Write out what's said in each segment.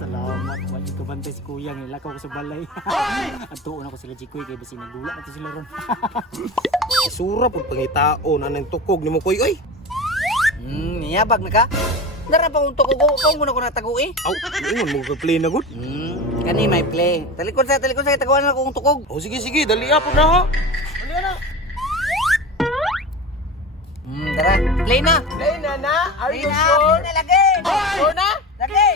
Salamat. Wala yung kabantay si Kuya. Nilakaw ko sa balay. At tuon ako sila Jikoy kaya basi nagula na to sila ron. Isura po pangitao na nang tukog ni mo koy oy. Niyabag na ka? Dara pa kung tukog ko, kung muna ko natago eh. Aw, ingon mo ka play na gud. Kani may play. Talikod sa taguan na kung tukog. Oh sige sige, dali po na ha. Dali na. Tara, play na. Play na. Are Play na lagi. Sure na? Lagi.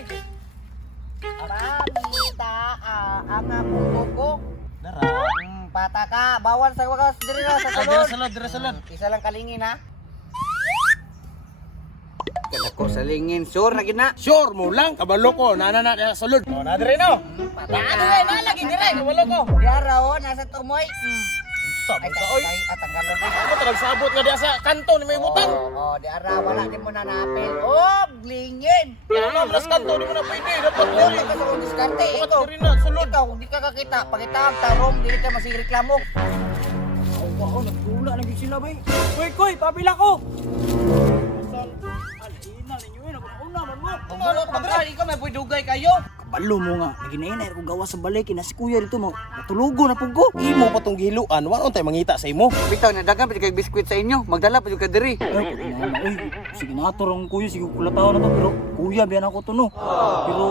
Pamita ang among tukog. Dara. Pata ka, bawal sa wakas diri na sa salon. Dira salad. Isa lang kalingin ha. Kada ko sa lingin, sure na gid na. Sure mo lang kabalo ko nana na sulod. Oh, na dire no. Na lagi dire, kabalo ko. Diara o nasa tumoy. Sabot ka oy. At tanggalon ko. Ako talagang sabot nga diya sa kanto ni may butang. Oo, diara wala din mo na napil. Oh, lingin. Kaya na mas kanto di mo na pwede. Dapat Wala diri. ka sa kong diskarte. Dapat Ikaw, diri na sulod. ikaw, kung di ka kakita, pagkitaag tarong, dili ka masireklamo. Oo, nagula lagi sila bay. Koy, pabila ko. Alina ninyo eh. Nauna man mo. Pagkali ka, may pwedugay kayo. Kabalo mo nga. Naginainay ko gawa sa balay. Kina si Kuya dito mo. Natulugo na po ko. Imo pa tong giluan, waron tay mangita sa imo. Bitaw, nadagan pa kay biskwit sa inyo. Magdala pa ka diri. Ay, sige na ito lang kuya, sige kulatawa na to. Pero kuya, biyan ako to no. Pero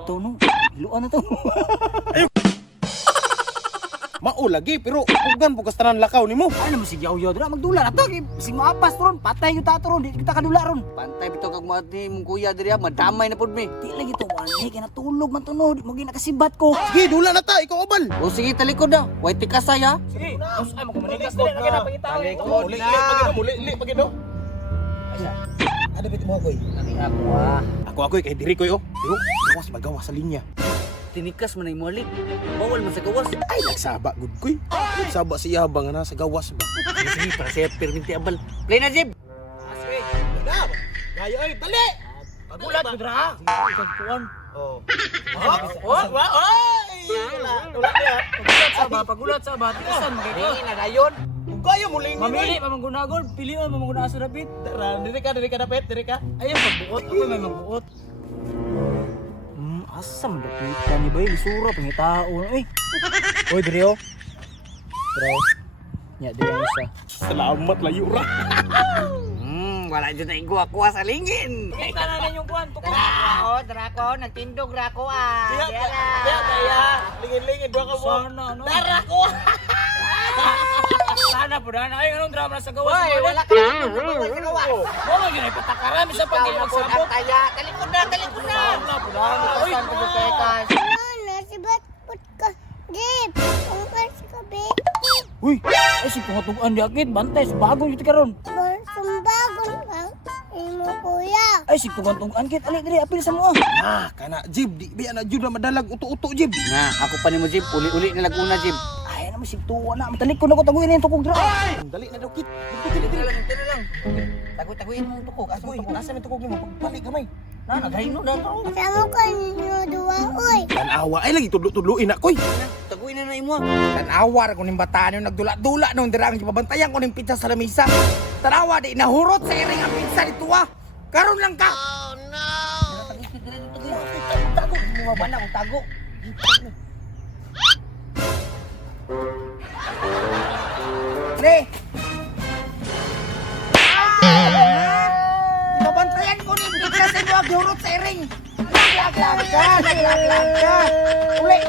ito no, iluan na to. Mao lagi pero pugan po kastanan lakaw nimo. Ay naman sige yaw-yaw dira, magdula na to. Si maapas ron, patay yung tato ron, di kita kadula ron. Pantay bitaw kag mga mong kuya diri, madamay na pud mi. Di lagi to, wani, kaya natulog man to no. Di mo ginakasibat ko. Sige, dula na ta, ikaw obal. O sige, talikod na. Way tikasay ha. Sige, ay mo kumanigas dili lagi na pangitaw. Muli pagino. Ada bit mo koy. Ani ako ah. Ako kay diri koy oh. Pero gawas magawa sa linya. Tinikas man ay mualik. Bawal man sa gawas. Ay nagsaba gud koy. Nagsaba siya bang na sa gawas ba. Sige, para sa perminti abal. Play na, Jib. Sige. Dab. Gayo ay dali. Pagulat mo dira. Kuan. Oh. Pagulat sa ba. Tisan mo kay Tingin na dayon. Gayo mo ling. Mamili pa manggunagol, pilion mo manguna sa dapit. Diri ka dapet, diri ka. Ayun, magbuot. Ako may magbuot. Asam dapit ka ni Bay. Lisura, pangitao. Uy, Drio. Bro. Nya, Drio ang isa. Salamat layo ra. Wala dyan na igwa-kuha sa lingin. Kita na lang yung kuwan. Drako, nagtindog Drako ah. Lingin-lingin dua ka mo. Sana, no? Sana po dana. Ay, anong drama na sa gawa? Hoy, wala ka na sa gawa. Wala yun ay patakarami sa pagkili magsabot. Taya, talikod na. Sana po dana. Uy, uy, ay si pangatugan di akit. Bantay, sa bagong yuti karon. Ay, si tugan-tugan kit. Ali, diri, apil sa mo. Ah, kana Jib, di biya na jud na madalag uto-uto Jib. Nga, ako pa ni mo, Jib. Uli-uli na laguna, Jib. Ay, naman si tuwa na. Matalik ko na ko taguin na yung tukog dira. Dali na daw kit. Tira lang. Tagoy-tagoyin mo ang tukog. Uy, asa mi tukog nimo? Pagbalik kamay. Nagahino na ito. Tanawa ay lagi tudlo-tudluin na koy. Tagoy na imo. Tanawa ra ko ning bataan yung nagdula-dula nung dirang pabantayan ko ning pizza sa lamisa. Tanawa di nahurot sa iring ang pizza dito ah. Karon lang ka. Tago. Mo ba na kung tago? Pre! Nabantayan ko ni pizza sa inyo. Agurot sa iring. Naglag ka. Uli.